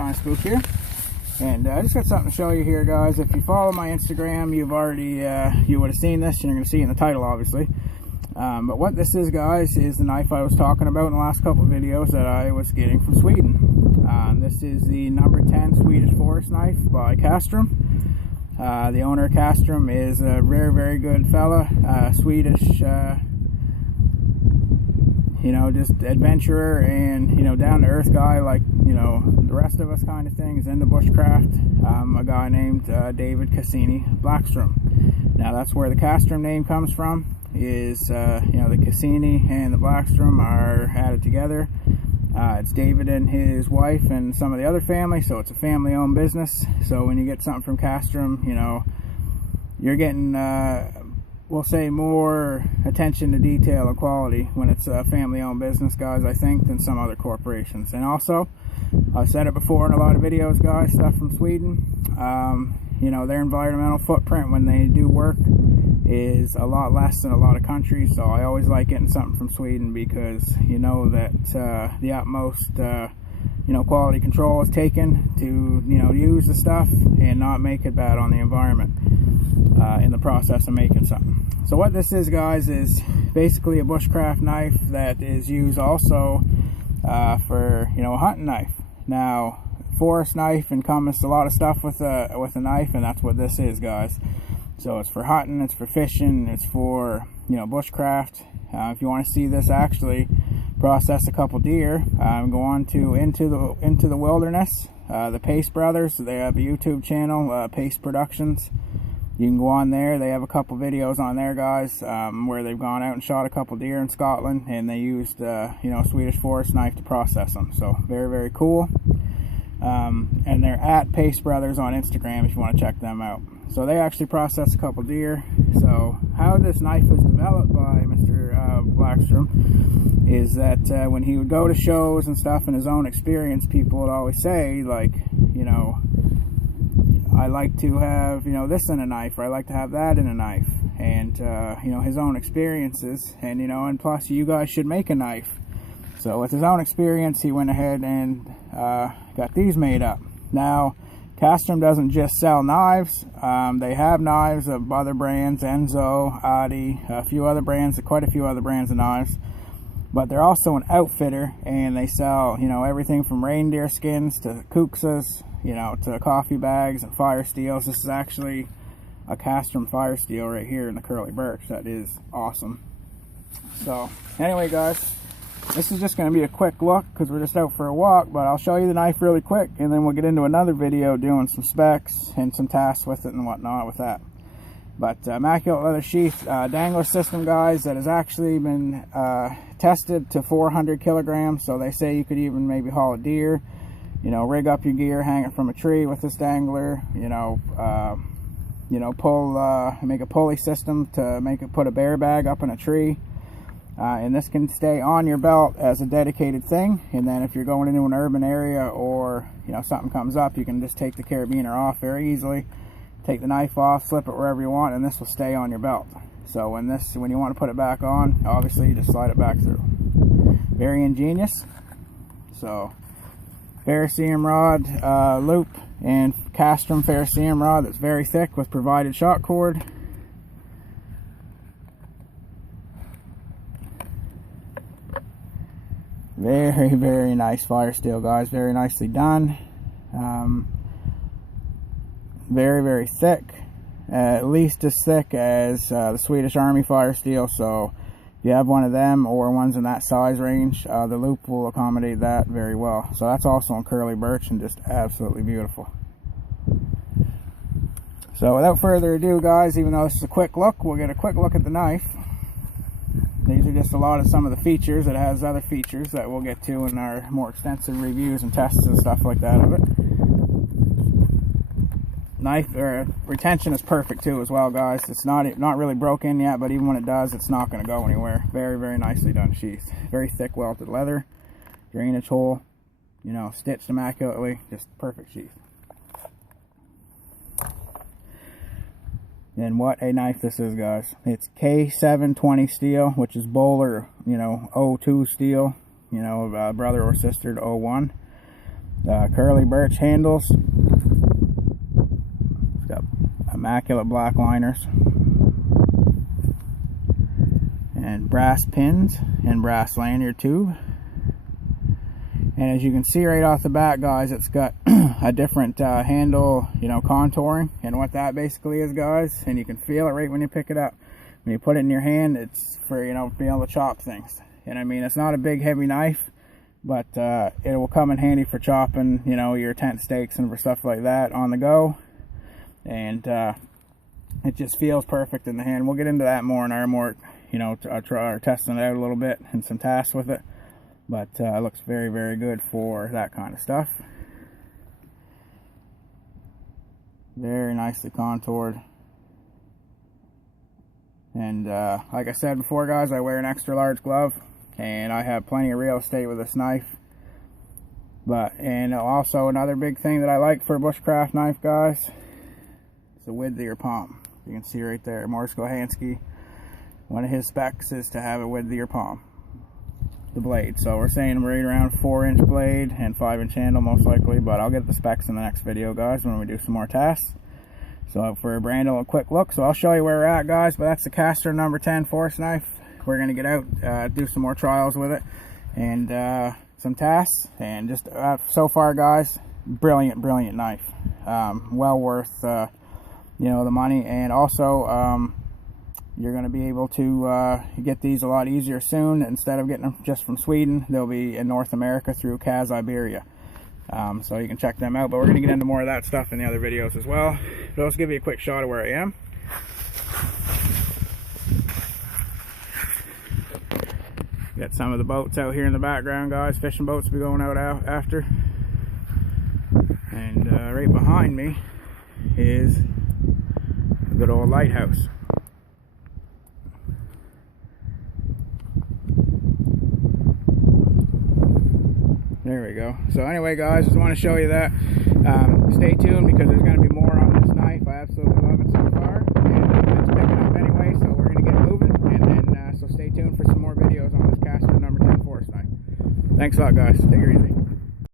kind of spook here. And I just got something to show you here, guys. If you follow my Instagram, you've already you would have seen this, and you're going to see it in the title, obviously. But what this is, guys, is the knife I was talking about in the last couple of videos that I was getting from Sweden. This is the number 10 Swedish forest knife by Castrum. The owner of Castrum is a very, very good fella, Swedish, you know, just adventurer and, you know, down-to-earth guy like, you know, the rest of us kind of thing. Is into bushcraft. A guy named David Castrum. Now that's where the Castrum name comes from. Is you know, the Cassini and the Blackstrom are added together. It's David and his wife and some of the other family, so it's a family-owned business. So when you get something from Castrum, you know, you're getting we'll say more attention to detail and quality when it's a family-owned business, guys, I think, than some other corporations. And also, I've said it before in a lot of videos, guys, stuff from Sweden, you know, their environmental footprint when they do work is a lot less than a lot of countries. So I always like getting something from Sweden because you know that the utmost you know, quality control is taken to, you know, use the stuff and not make it bad on the environment in the process of making something. So what this is, guys, is basically a bushcraft knife that is used also for, you know, a hunting knife. Now, forest knife encompasses a lot of stuff with a knife, and that's what this is, guys. So it's for hunting, it's for fishing, it's for, you know, bushcraft. If you want to see this actually process a couple deer, go on to into the wilderness. The Pace brothers, they have a YouTube channel, Pace Productions. You can go on there. They have a couple videos on there, guys, where they've gone out and shot a couple deer in Scotland, and they used you know, Swedish forest knife to process them. So very, very cool. And they're at Pace Brothers on Instagram if you want to check them out. So they actually processed a couple deer. So how this knife was developed by Mr. Blackstrom is that when he would go to shows and stuff, in his own experience, people would always say, like, you know, I like to have, you know, this in a knife, or I like to have that in a knife. And you know, his own experiences, and you know, and plus you guys should make a knife. So with his own experience, he went ahead and got these made up. Now, Castrum doesn't just sell knives. They have knives of other brands, Enzo, Adi, a few other brands, quite a few other brands of knives. But they're also an outfitter, and they sell, you know, everything from reindeer skins to kuksas, you know, to coffee bags and fire steels. This is actually a Castrum fire steel right here in the curly birch. That is awesome. So anyway, guys, this is just going to be a quick look because we're just out for a walk, but I'll show you the knife really quick, and then we'll get into another video doing some specs and some tasks with it and whatnot with that. But immaculate leather sheath dangler system, guys, that has actually been tested to 400 kilograms. So they say you could even maybe haul a deer, you know, rig up your gear, hang it from a tree with this dangler, you know, pull, make a pulley system to make it, put a bear bag up in a tree. And this can stay on your belt as a dedicated thing, and then if you're going into an urban area or, you know, something comes up, you can just take the carabiner off very easily, take the knife off, slip it wherever you want, and this will stay on your belt. So when you want to put it back on, obviously you just slide it back through. Very ingenious. So ferrocerium rod loop and Castrum ferrocerium rod that's very thick with provided shot cord. Very, very nice fire steel, guys. Very nicely done. Very, very thick. At least as thick as the Swedish Army fire steel. So if you have one of them or ones in that size range, the loop will accommodate that very well. So that's also in curly birch and just absolutely beautiful. So without further ado, guys, even though this is a quick look, we'll get a quick look at the knife. These are just a lot of some of the features. It has other features that we'll get to in our more extensive reviews and tests and stuff like that of it. Knife retention is perfect too as well, guys. It's not really broken yet, but even when it does, it's not going to go anywhere. Very, very nicely done sheath. Very thick welted leather, drainage hole, you know, stitched immaculately. Just perfect sheath. And what a knife this is, guys. It's K720 steel, which is Bowler, you know, 02 steel, you know, brother or sister to 01. curly birch handles. It's got immaculate black liners and brass pins and brass lanyard tube. And as you can see right off the bat, guys, it's got a different handle, you know, contouring. And what that basically is, guys, and you can feel it right when you pick it up. When you put it in your hand, it's for, you know, being able to chop things. And I mean, it's not a big heavy knife, but it will come in handy for chopping, you know, your tent stakes and for stuff like that on the go. And it just feels perfect in the hand. We'll get into that more in our more, you know, testing it out a little bit and some tasks with it. But it looks very, very good for that kind of stuff. Very nicely contoured. And like I said before, guys, I wear an extra large glove, and I have plenty of real estate with this knife. And also another big thing that I like for a bushcraft knife, guys, is the width of your palm. You can see right there, Morris Gohansky, one of his specs is to have a width of your palm, the blade. So we're saying right around 4-inch blade and 5-inch handle most likely, but I'll get the specs in the next video, guys, when we do some more tasks. So for Brandon, a quick look. So I'll show you where we're at, guys, but that's the Castrum number 10 force knife. We're going to get out, do some more trials with it, and some tasks. And just so far, guys, brilliant knife. Well worth, you know, the money. And also, you're going to be able to get these a lot easier soon. Instead of getting them just from Sweden, they'll be in North America through Cas Iberia. So you can check them out, but we're going to get into more of that stuff in the other videos as well. But let's give you a quick shot of where I am. Got some of the boats out here in the background, guys. Fishing boats will be going out after. And right behind me is a good old lighthouse. There we go. So anyway, guys, just want to show you that. Stay tuned because there's going to be more on this knife. I absolutely love it so far, and it's picking up anyway, so we're going to get moving. And then so stay tuned for some more videos on this Casstrom number 10 force knife. Thanks a lot, guys. Take it easy.